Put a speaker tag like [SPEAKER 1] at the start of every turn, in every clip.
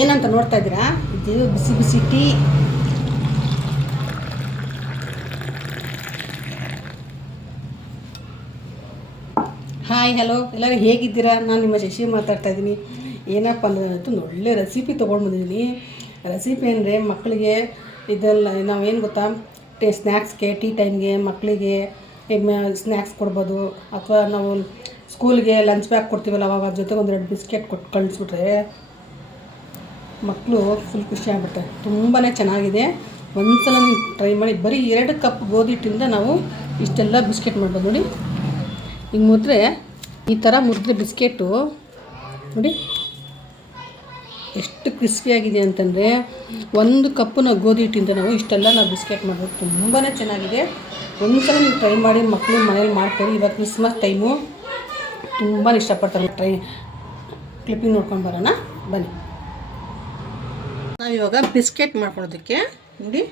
[SPEAKER 1] ಏನಂತ ನೋಡ್ತಾ ಇದ್ದೀರಾ? ಇದು ಬಿಸಿ ಬಿಸಿ ಟೀ. Hi, hello. ಎಲ್ಲರೂ ಹೇಗಿದ್ದೀರಾ? ನಾನು ನಿಮ್ಮ ಶಶಿ ಮಾತಾಡ್ತಾ ಇದ್ದೀನಿ. ಏನಪ್ಪ ಇವತ್ತು ಒಳ್ಳೆ ರೆಸಿಪಿ ತೊಗೊಂಡು ಬಂದಿದ್ದೀನಿ ರೆಸಿಪಿ ಅಂದರೆ ಮಕ್ಕಳಿಗೆ ಇದೆಲ್ಲ ನಾವೇನು ಗೊತ್ತಾ? ಟೇ ಸ್ನ್ಯಾಕ್ಸ್ಗೆ ಟೀ ಟೈಮ್ಗೆ ಮಕ್ಕಳಿಗೆ ಸ್ನ್ಯಾಕ್ಸ್ ಕೊಡ್ಬೋದು. ಅಥವಾ ನಾವು ಸ್ಕೂಲ್ಗೆ ಲಂಚ್ ಬ್ಯಾಗ್ ಕೊಡ್ತೀವಲ್ಲ, ಅವಾಗ ಜೊತೆಗೆ ಒಂದು ಒಂದೆರಡು ಬಿಸ್ಕೆಟ್ ಕೊಟ್ಟು ಕಳಿಸ್ಬಿಟ್ರೆ ಮಕ್ಕಳು ಫುಲ್ ಖುಷಿ ಆಗ್ಬಿಡ್ತಾರೆ ತುಂಬಾ ಚೆನ್ನಾಗಿದೆ. ಒಂದ್ಸಲ ನೀವು ಟ್ರೈ ಮಾಡಿ, ಬರೀ ಎರಡು ಕಪ್ ಗೋಧಿ ಹಿಟ್ಟಿಂದ ನಾವು ಇಷ್ಟೆಲ್ಲ ಬಿಸ್ಕೆಟ್ ಮಾಡ್ಬೋದು. ನೋಡಿ. ಈಗ ಮುದ್ರೆ, ಈ ಥರ ಮುದ್ರೆ ಬಿಸ್ಕೆಟು. ನೋಡಿ. ಎಷ್ಟು ಕ್ರಿಸ್ಪಿಯಾಗಿದೆ ಅಂತಂದರೆ, ಒಂದು ಕಪ್ಪು ಗೋಧಿ ಹಿಟ್ಟಿಂದ ನಾವು ಇಷ್ಟೆಲ್ಲ ನಾವು ಬಿಸ್ಕೆಟ್ ಮಾಡ್ಬೋದು. ತುಂಬಾ ಚೆನ್ನಾಗಿದೆ. ಒಂದ್ಸಲ ನೀವು ಟ್ರೈ ಮಾಡಿ ಮಕ್ಕಳು ಮನೇಲಿ ಮಾಡ್ತಾರೆ ಇವಾಗ ಕ್ರಿಸ್ಮಸ್ ಟೈಮು ತುಂಬ ಇಷ್ಟಪಡ್ತಾರೆ. ಟ್ರೈ ಕ್ಲಿಪ್ಪಿಂಗ್ ನೋಡ್ಕೊಂಡು ಬರೋಣ. ಬನ್ನಿ. ನಾವಿವಾಗ ಬಿಸ್ಕೆಟ್ ಮಾಡ್ಕೊಳೋದಕ್ಕೆ ನೋಡಿ,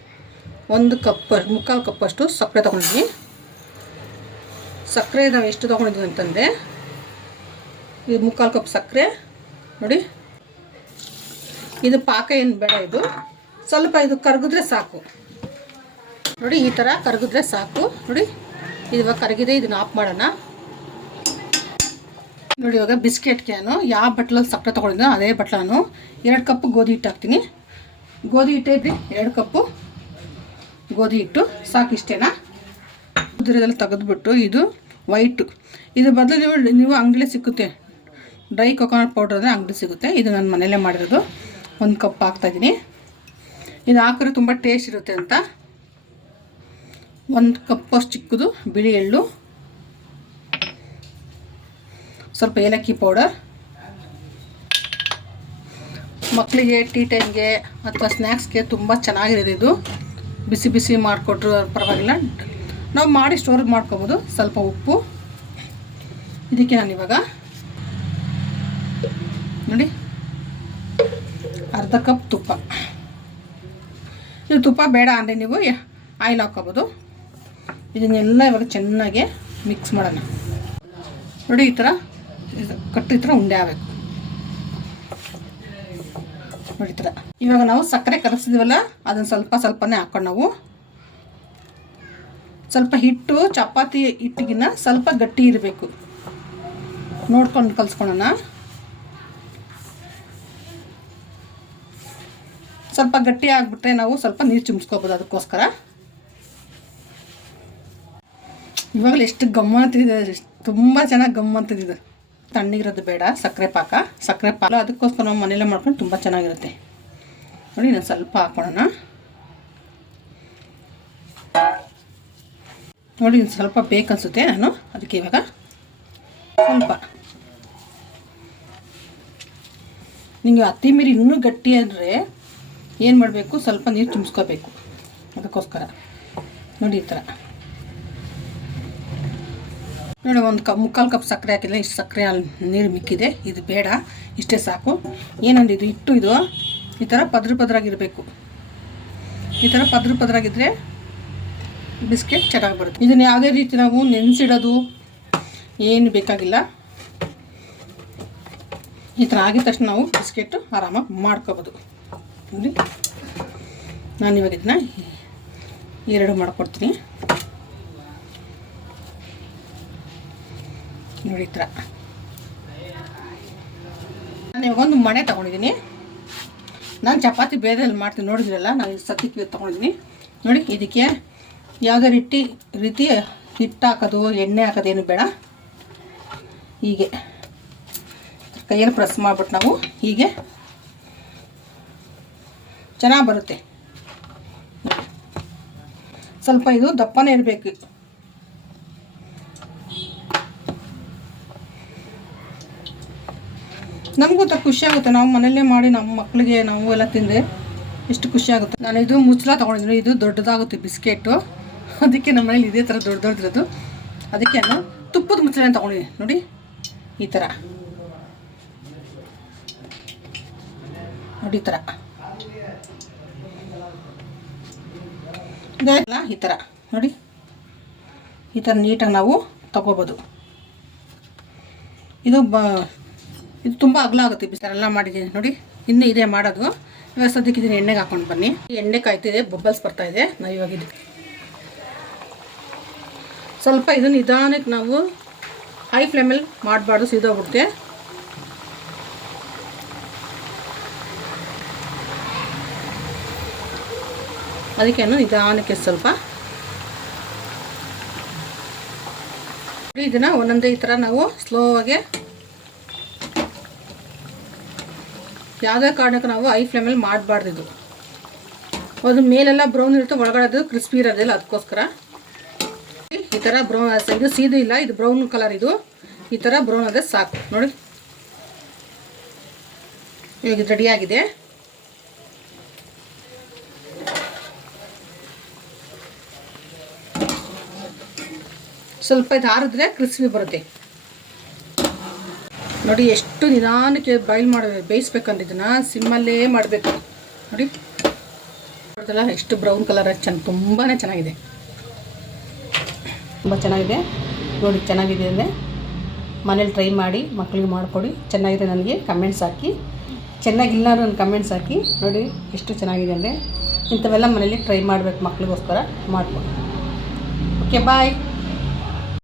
[SPEAKER 1] ಒಂದು ಕಪ್ ಮುಕ್ಕಾಲು ಕಪ್ಪಷ್ಟು ಸಕ್ಕರೆ ತೊಗೊಂಡಿದ್ವಿ. ಸಕ್ಕರೆ ನಾವು ಎಷ್ಟು ತೊಗೊಂಡಿದ್ವಿ ಅಂತಂದರೆ, ಇದು ಮುಕ್ಕಾಲು ಕಪ್ ಸಕ್ಕರೆ, ನೋಡಿ. ಇದು ಪಾಕ ಏನು ಬೇಡ ಇದು. ಸ್ವಲ್ಪ ಇದು ಕರಗಿದ್ರೆ ಸಾಕು. ನೋಡಿ, ಈ ಥರ ಕರಗಿದ್ರೆ ಸಾಕು. ನೋಡಿ, ಇವಾಗ ಕರಗಿದೆ, ಇದನ್ನ ಆಫ್ ಮಾಡೋಣ. ನೋಡಿ ಇವಾಗ ಬಿಸ್ಕೆಟ್ ಕ್ಯಾನು ಯಾವ ಬಟ್ಲಲ್ಲಿ ಸಕ್ಕರೆ ತೊಗೊಂಡಿದ್ದೆ ಅದೇ ಬಟ್ಲಾನು ಎರಡು ಕಪ್ ಗೋಧಿ ಹಿಟ್ಟು ಹಾಕ್ತೀನಿ. ಗೋಧಿ ಹಿಟ್ಟೇ ಇದ್ರಿ ಎರಡು ಕಪ್ಪು ಗೋಧಿ ಹಿಟ್ಟು ಸಾಕು ಇಷ್ಟೇನಾ ಉದುರದಲ್ಲಿ ತೆಗೆದ್ಬಿಟ್ಟು ಇದು ವೈಟು ಇದು ಬದಲು ನೀವು ನೀವು ಅಂಗಡಿಲೇ ಸಿಕ್ಕುತ್ತೆ. ಡ್ರೈ ಕೊಕೊನಟ್ ಪೌಡ್ರ್ ಅಂದರೆ ಅಂಗಡಿ ಸಿಗುತ್ತೆ. ಇದು ನಾನು ಮನೆಯಲ್ಲೇ ಮಾಡಿರೋದು. ಒಂದು ಕಪ್ ಹಾಕ್ತಾಯಿದ್ದೀನಿ ಇದು ಹಾಕಿದ್ರೆ ತುಂಬ ಟೇಸ್ಟ್ ಇರುತ್ತೆ ಅಂತ. ಒಂದು ಕಪ್ಪಷ್ಟು ಚಿಕ್ಕದು, ಬಿಳಿ ಎಳ್ಳು ಸ್ವಲ್ಪ ಏಲಕ್ಕಿ ಪೌಡರ್. ಮಕ್ಕಳಿಗೆ ಟೀ ಟೈಮ್ಗೆ ಅಥವಾ ಸ್ನ್ಯಾಕ್ಸ್ಗೆ ತುಂಬ ಚೆನ್ನಾಗಿರೋದು ಇದು. ಬಿಸಿ ಬಿಸಿ ಮಾಡಿಕೊಟ್ರು ಪರವಾಗಿಲ್ಲ. ನಾವು ಮಾಡಿ ಸ್ಟೋರ್ ಮಾಡ್ಕೊಬೋದು. ಸ್ವಲ್ಪ ಉಪ್ಪು. ಇದಕ್ಕೆ ನಾನು ಇವಾಗ ನೋಡಿ, ಅರ್ಧ ಕಪ್ ತುಪ್ಪ. ಇದು ತುಪ್ಪ ಬೇಡ ಅಂದರೆ ನೀವು ಆಯಿಲ್ ಹಾಕ್ಕೋಬೋದು. ಇದನ್ನೆಲ್ಲ ಇವಾಗ ಚೆನ್ನಾಗಿ ಮಿಕ್ಸ್ ಮಾಡೋಣ. ನೋಡಿ ಈ ಥರ ಇದು ಉಂಡೆ ಆಗಬೇಕು. ನೋಡಿ ಥರ. ಇವಾಗ ನಾವು ಸಕ್ಕರೆ ಕಲಸಿದೀವಲ್ಲ ಅದನ್ನು ಸ್ವಲ್ಪ ಸ್ವಲ್ಪನೇ ಹಾಕೊಂಡು ನಾವು ಸ್ವಲ್ಪ ಹಿಟ್ಟು, ಚಪಾತಿ ಹಿಟ್ಟಿಗಿನ ಸ್ವಲ್ಪ ಗಟ್ಟಿ ಇರಬೇಕು. ನೋಡ್ಕೊಂಡು ಕಲ್ಸ್ಕೊಳ್ಳೋಣ ಸ್ವಲ್ಪ ಗಟ್ಟಿ ಆಗಿಬಿಟ್ರೆ ನಾವು ಸ್ವಲ್ಪ ನೀರು ಚುಮ್ಸ್ಕೋಬೋದು ಅದಕ್ಕೋಸ್ಕರ. ಇವಾಗಲೇ ಎಷ್ಟು ಗಮ್ಮ ಅಂತಿದೆ ತುಂಬ ಚೆನ್ನಾಗಿ ಗಮ್ಮ ಅಂತಿದೆ ತಣ್ಣಗಿರೋದು ಬೇಡ, ಸಕ್ಕರೆ ಪಾಕ. ಸಕ್ಕರೆ ಪಾಕ ಅದಕ್ಕೋಸ್ಕರ ನಾವು ಮನೇಲೇ ಮಾಡ್ಕೊಂಡು ತುಂಬ ಚೆನ್ನಾಗಿರುತ್ತೆ. ನೋಡಿ ನಾನು ಸ್ವಲ್ಪ ಹಾಕೋಣ ನೋಡಿ ಇನ್ನು ಸ್ವಲ್ಪ ಬೇಕನ್ಸುತ್ತೆ ನಾನು. ಅದಕ್ಕೆ ಇವಾಗ ಸ್ವಲ್ಪ. ನಿಮಗೆ ಅತ್ತಿ ಮೀರಿ ಇನ್ನೂ ಗಟ್ಟಿ ಅಂದರೆ ಏನು ಮಾಡಬೇಕು? ಸ್ವಲ್ಪ ನೀರು ಚುಮ್ಸ್ಕೋಬೇಕು ಅದಕ್ಕೋಸ್ಕರ. ನೋಡಿ, ಈ ಥರ ನೋಡಿ, ಒಂದು ಕಪ್, ಮುಕ್ಕಾಲು ಕಪ್ ಸಕ್ಕರೆ ಹಾಕಿದ್ರೆ ಇಷ್ಟು ಸಕ್ಕರೆ ಅಲ್ಲಿ ನೀರು ಮಿಕ್ಕಿದೆ. ಇದು ಬೇಡ, ಇಷ್ಟೇ ಸಾಕು. ಏನಂದು ಇದು ಹಿಟ್ಟು, ಇದು ಈ ಥರ ಪದ್ರ ಪದ್ರಾಗಿರಬೇಕು. ಈ ಥರ ಪದ್ರ ಪದ್ರಾಗಿದ್ದರೆ ಬಿಸ್ಕೆಟ್ ಚೆನ್ನಾಗಿ ಬರುತ್ತೆ. ಇದನ್ನು ಯಾವುದೇ ರೀತಿ ನಾವು ನೆನೆಸಿಡೋದು ಏನು ಬೇಕಾಗಿಲ್ಲ. ಈ ಥರ ಆಗಿದ ತಕ್ಷಣ ನಾವು ಬಿಸ್ಕೆಟ್ ಆರಾಮಾಗಿ ಮಾಡ್ಕೋಬೋದು. ನೋಡಿ, ನಾನು ಇವಾಗ ಇದನ್ನ ಎರಡು ಮಾಡ್ಕೊಡ್ತೀನಿ. ನೋಡಿ ಹತ್ರ ನಾನು ಇವಾಗ ಒಂದು ಮಣೆ ತೊಗೊಂಡಿದ್ದೀನಿ ನಾನು ಚಪಾತಿ ಬೇರೆಯಲ್ಲಿ ಮಾಡ್ತೀನಿ, ನೋಡಿದ್ರಲ್ಲ? ನಾನು ಸದ್ಯಕ್ಕೆ ತೊಗೊಂಡಿದ್ದೀನಿ ನೋಡಿ, ಇದಕ್ಕೆ ಯಾವುದೇ ರೀತಿ ರೀತಿ ಹಿಟ್ಟು ಹಾಕೋದು ಎಣ್ಣೆ ಹಾಕೋದೇನು ಬೇಡ. ಹೀಗೆ. ಕೈಯಲ್ಲಿ ಪ್ರೆಸ್ ಮಾಡ್ಬಿಟ್ಟು ನಾವು ಹೀಗೆ. ಚೆನ್ನಾಗಿ ಬರುತ್ತೆ. ಸ್ವಲ್ಪ ಇದು ದಪ್ಪನೇ ಇರಬೇಕು. ನಮಗೂ ತ ಖುಷಿ ಆಗುತ್ತೆ. ನಾವು ಮನೆಯಲ್ಲೇ ಮಾಡಿ ನಮ್ಮ ಮಕ್ಕಳಿಗೆ ನಾವು ಎಲ್ಲ ತಿಂದರೆ ಎಷ್ಟು ಖುಷಿ ಆಗುತ್ತೆ. ನಾನು ಇದು ಮುಚ್ಚಲ ತೊಗೊಂಡಿದ್ದೀನಿ. ಇದು ದೊಡ್ಡದಾಗುತ್ತೆ ಬಿಸ್ಕೆಟು. ಅದಕ್ಕೆ ನಮ್ಮ ಮನೇಲಿ ಇದೇ ಥರ ದೊಡ್ಡ ದೊಡ್ಡದಿರೋದು ಅದಕ್ಕೆ ನಾನು ತುಪ್ಪದ ಮುಚ್ಚಳ ತೊಗೊಂಡಿದ್ದೀನಿ. ನೋಡಿ, ಈ ಥರ. ನೋಡಿ, ಈ ಥರ. ಇದೆಲ್ಲ ಈ ಥರ. ನೋಡಿ, ಈ ಥರ ನೀಟಾಗಿ ನಾವು ತಗೋಬೋದು. ಇದು ಬ ಇದು ತುಂಬ ಅಗಲ ಆಗುತ್ತೆ ಬಿಸಿ ಎಲ್ಲ ಮಾಡಿದ್ದೀನಿ ನೋಡಿ. ಇನ್ನೂ ಇದೆ ಮಾಡೋದು. ಇವಾಗ ಸದ್ಯಕ್ಕೆ ಇದನ್ನು ಎಣ್ಣೆಗೆ ಹಾಕೊಂಡು ಬನ್ನಿ. ಎಣ್ಣೆ ಕಾಯ್ತಿದೆ ಬಬ್ಬಲ್ಸ್ ಬರ್ತಾ ಇದೆ. ನಾವು ಇವಾಗ ಇದು. ಸ್ವಲ್ಪ ಇದು ನಿಧಾನಕ್ಕೆ ನಾವು ಹೈ ಫ್ಲೇಮಲ್ಲಿ ಮಾಡಬಾರ್ದು, ಸೀದೋಗ್ಬಿಡುತ್ತೆ. ಅದಕ್ಕೇನು ನಿಧಾನಕ್ಕೆ ಸ್ವಲ್ಪ. ಇದನ್ನು ಒಂದೊಂದೇ ಈ ಥರ ನಾವು ಸ್ಲೋ ಆಗಿ ಯಾವುದೇ ಕಾರಣಕ್ಕೂ ನಾವು ಐ ಫ್ಲೇಮಲ್ಲಿ ಇದು. ಅದು ಮೇಲೆಲ್ಲ ಬ್ರೌನ್ ಇರುತ್ತೆ, ಒಳಗಡೆ ಅದು ಕ್ರಿಸ್ಪಿ ಇರೋದಿಲ್ಲ ಅದಕ್ಕೋಸ್ಕರ. ಈ ಥರ ಬ್ರೌನ್ ಇದು ಸೀದು ಇಲ್ಲ, ಇದು ಬ್ರೌನ್ ಕಲರ್ ಇದು. ಈ ಥರ ಬ್ರೌನ್ ಆದರೆ ಸಾಕು. ನೋಡಿ. ಇವಾಗ ಇದು ರೆಡಿಯಾಗಿದೆ ಸ್ವಲ್ಪ ಇದು ಹಾರಿದ್ರೆ ಕ್ರಿಸ್ಪಿ ಬರುತ್ತೆ. ನೋಡಿ, ಎಷ್ಟು ನಿಧಾನಕ್ಕೆ ಬಾಯ್ಲ್ ಮಾಡಿ ಬೇಯಿಸ್ಬೇಕಂದ್ರೆ ಇದನ್ನು ಸಿಮ್ಮಲ್ಲೇ ಮಾಡಬೇಕು. ನೋಡಿ. ನೋಡಿದಲ್ಲ ಎಷ್ಟು ಬ್ರೌನ್ ಕಲರ್ ಚೆನ್ನ ತುಂಬಾ ಚೆನ್ನಾಗಿದೆ. ತುಂಬ ಚೆನ್ನಾಗಿದೆ. ನೋಡಿ, ಚೆನ್ನಾಗಿದೆ ಅಂದರೆ ಮನೇಲಿ ಟ್ರೈ ಮಾಡಿ ಮಕ್ಕಳಿಗೆ ಮಾಡಿಕೊಡಿ. ಚೆನ್ನಾಗಿದೆ ನನಗೆ ಕಮೆಂಟ್ಸ್ ಹಾಕಿ. ಚೆನ್ನಾಗಿಲ್ಲ ನನ್ನ ಕಮೆಂಟ್ಸ್ ಹಾಕಿ. ನೋಡಿ, ಎಷ್ಟು ಚೆನ್ನಾಗಿದೆ ಅಂದರೆ ಇಂಥವೆಲ್ಲ ಮನೇಲಿ ಟ್ರೈ ಮಾಡಬೇಕು ಮಕ್ಳಿಗೋಸ್ಕರ, ಮಾಡಿಕೊಡಿ. Okay bye